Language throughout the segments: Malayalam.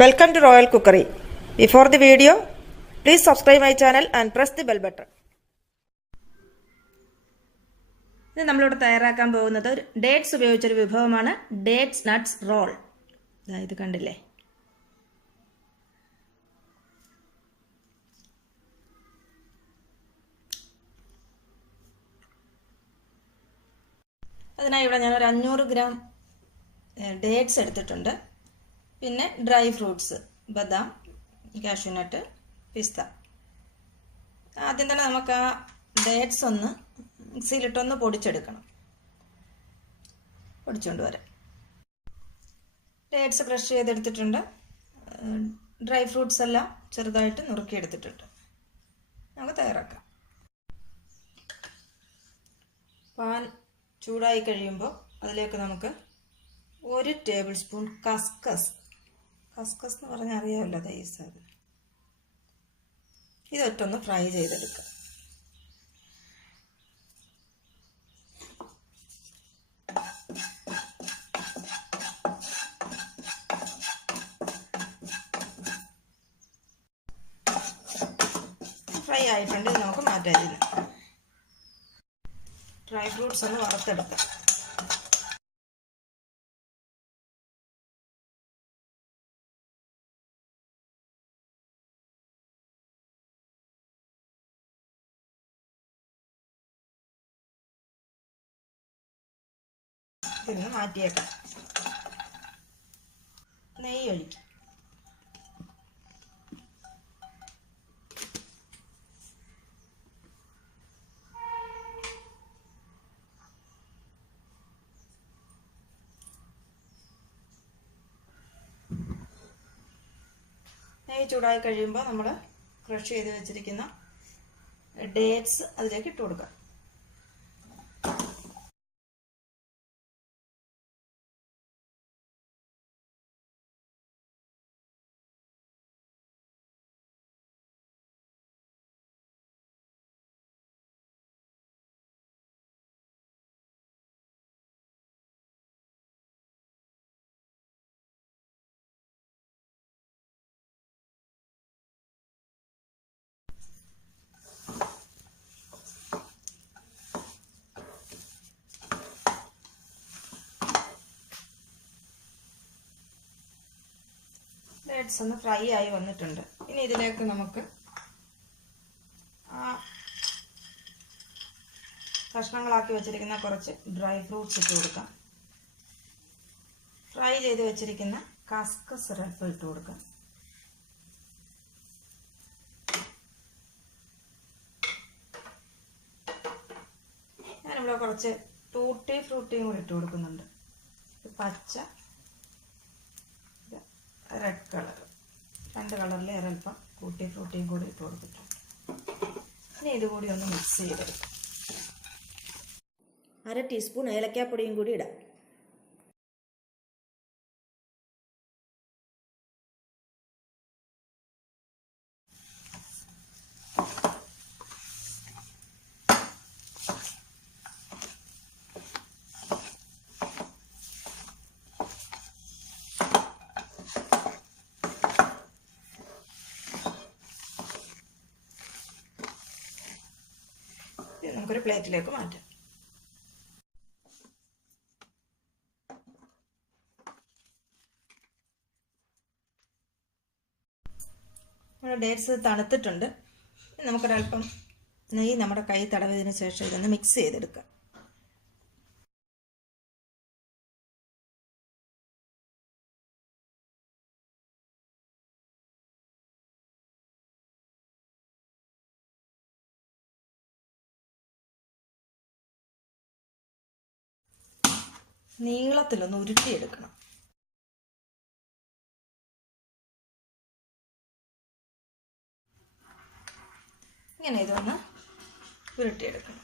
Welcome to Royal Cookery. Before the video, please subscribe my channel and press the bell button. ഇത് നമ്മളിവിടെ തയ്യാറാക്കാൻ പോകുന്നത് ഡേറ്റ്സ് ഉപയോഗിച്ചൊരു വിഭവമാണ് ഡേറ്റ്സ് നട്ട്സ് റോൾ. ഇത് കണ്ടില്ലേ? അതിനായി ഇവിടെ ഞാനൊരു 500 ഗ്രാം ഡേറ്റ്സ് എടുത്തിട്ടുണ്ട്. പിന്നെ ഡ്രൈ ഫ്രൂട്ട്സ്, ബദാം, കാഷ്യൂ നട്ട്, പിസ്ത. ആദ്യം തന്നെ നമുക്ക് ആ ഡേറ്റ്സ് ഒന്ന് മിക്സിയിലിട്ടൊന്ന് പൊടിച്ചെടുക്കണം. പൊടിച്ചുകൊണ്ട് വരാം. ഡേറ്റ്സ് ക്രഷ് ചെയ്തെടുത്തിട്ടുണ്ട്. ഡ്രൈ ഫ്രൂട്ട്സ് എല്ലാം ചെറുതായിട്ട് നുറുക്കിയെടുത്തിട്ടുണ്ട്. നമുക്ക് തയ്യാറാക്കാം. പാൻ ചൂടായി കഴിയുമ്പോൾ അതിലേക്ക് നമുക്ക് 1 ടേബിൾ സ്പൂൺ കസ്കസ് എന്ന് പറഞ്ഞാൽ അറിയാമല്ലോ, തൈസാണ്. ഇതൊറ്റൊന്ന് ഫ്രൈ ചെയ്തെടുക്കുക. ഫ്രൈ ആയിട്ടുണ്ട്. ഇത് നമുക്ക് മാറ്റാം. ഇതിന് ഡ്രൈ ഫ്രൂട്ട്സ് ഒന്ന് വറുത്തെടുക്കാം. ഇതിന് മാറ്റിയേക്കാം. നെയ്യ് ഒഴിക്കും. നെയ്യ് ചൂടായി കഴിയുമ്പോൾ നമ്മൾ ക്രഷ് ചെയ്ത് വെച്ചിരിക്കുന്ന ഡേറ്റ്സ് അതിലേക്ക് ഇട്ട് കൊടുക്കാം. ഡേറ്റ്സ് ഒന്ന് ഫ്രൈ ആയി വന്നിട്ടുണ്ട്. ഇനി ഇതിലേക്ക് നമുക്ക് കഷ്ണങ്ങളാക്കി വെച്ചിരിക്കുന്ന കുറച്ച് ഡ്രൈ ഫ്രൂട്ട്സ് ഇട്ട് കൊടുക്കാം. ഫ്രൈ ചെയ്ത് വെച്ചിരിക്കുന്ന കസ്കസ് അല്പം ഇട്ട് കൊടുക്കാം. ഞാനിവിടെ കുറച്ച് ടൂട്ടി ഫ്രൂട്ടിയും കൂടി ഇട്ട് കൊടുക്കുന്നുണ്ട്. പച്ച, റെഡ് കളർ, 2 കളറിൽ ഒരൽപ്പം ടൂട്ടി ഫ്രൂട്ടിയും കൂടി ഇട്ട് കൊടുത്തിട്ടുണ്ട്. ഇനി ഇതുകൂടി ഒന്ന് മിക്സ് ചെയ്തെടുക്കാം. 1/2 ടീസ്പൂൺ ഏലക്കാപ്പൊടിയും കൂടി ഇടാം. നമുക്കൊരു പ്ലേറ്റിലേക്ക് മാറ്റാം. നമ്മുടെ ഡേറ്റ്സ് തണുത്തിട്ടുണ്ട്. നമുക്കൊരൽപ്പം നെയ്യ് നമ്മുടെ കൈ തടവിയതിന് ശേഷം ഇതൊന്ന് മിക്സ് ചെയ്തെടുക്കാം. നീളത്തിലൊന്ന് ഉരുട്ടിയെടുക്കണം. ഇങ്ങനെ ഇതൊന്ന് ഉരുട്ടിയെടുക്കണം.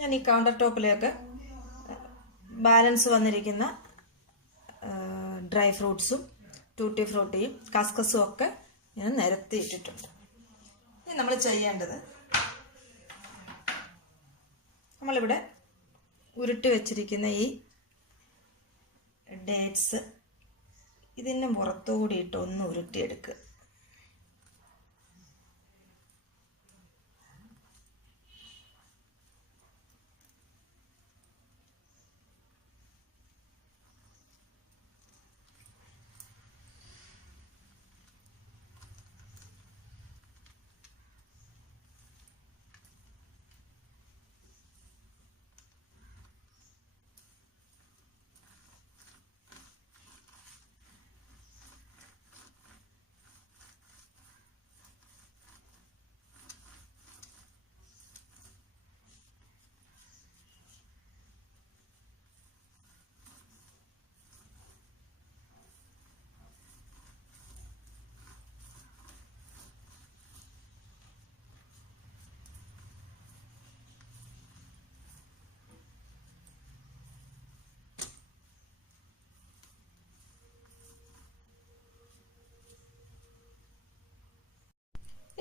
ഞാൻ ഈ കൗണ്ടർ ടോപ്പിലേക്ക് ബാലൻസ് വന്നിരിക്കുന്ന ഡ്രൈ ഫ്രൂട്ട്സും ടൂട്ടി ഫ്രൂട്ടിയും കസ്കസും ഒക്കെ ഞാൻ നിരത്തി ഇട്ടിട്ടുണ്ട്. ഇനി നമ്മൾ ചെയ്യേണ്ടത്, നമ്മളിവിടെ ഉരുട്ടി വെച്ചിരിക്കുന്ന ഈ ഡേറ്റ്സ് ഇതിൻ്റെ പുറത്തുകൂടി ഇട്ട് ഒന്ന് ഉരുട്ടിയെടുക്കുക.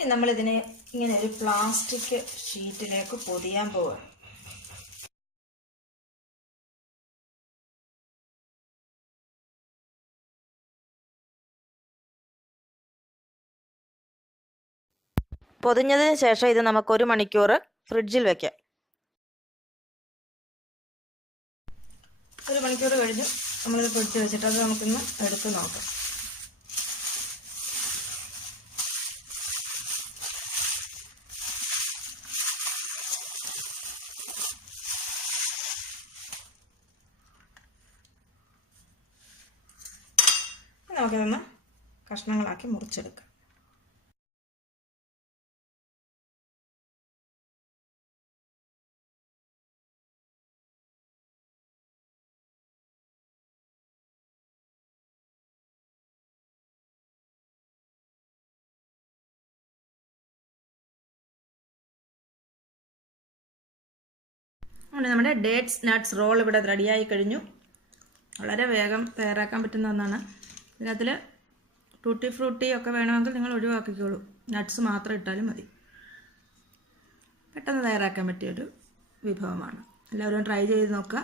ഇനി നമ്മളിതിനെ ഇങ്ങനെ ഒരു പ്ലാസ്റ്റിക് ഷീറ്റിലേക്ക് പൊതിയാൻ പോവുകയാണ്. പൊതിഞ്ഞതിന് ശേഷം ഇത് നമുക്ക് 1 മണിക്കൂർ ഫ്രിഡ്ജിൽ വെക്കാം. 1 മണിക്കൂർ കഴിഞ്ഞ് നമ്മളിത് ഫ്രിഡ്ജിൽ വെച്ചിട്ട് അത് നമുക്കിന്ന് എടുത്ത് നോക്കാം. നമുക്കിതൊന്ന് കഷ്ണങ്ങളാക്കി മുറിച്ചെടുക്കാം. അങ്ങനെ നമ്മുടെ ഡേറ്റ്സ് നട്ട്സ് റോൾ ഇവിടെ റെഡിയായി കഴിഞ്ഞു. വളരെ വേഗം തയ്യാറാക്കാൻ പറ്റുന്ന ഒന്നാണ്. ഇതിനകത്തിൽ ടൂട്ടി ഫ്രൂട്ടി ഒക്കെ വേണമെങ്കിൽ നിങ്ങൾ ഒഴിവാക്കിക്കോളൂ, നട്ട്സ് മാത്രം ഇട്ടാലും മതി. പെട്ടെന്ന് തയ്യാറാക്കാൻ പറ്റിയൊരു വിഭവമാണ്. എല്ലാവരും ട്രൈ ചെയ്ത് നോക്കുക.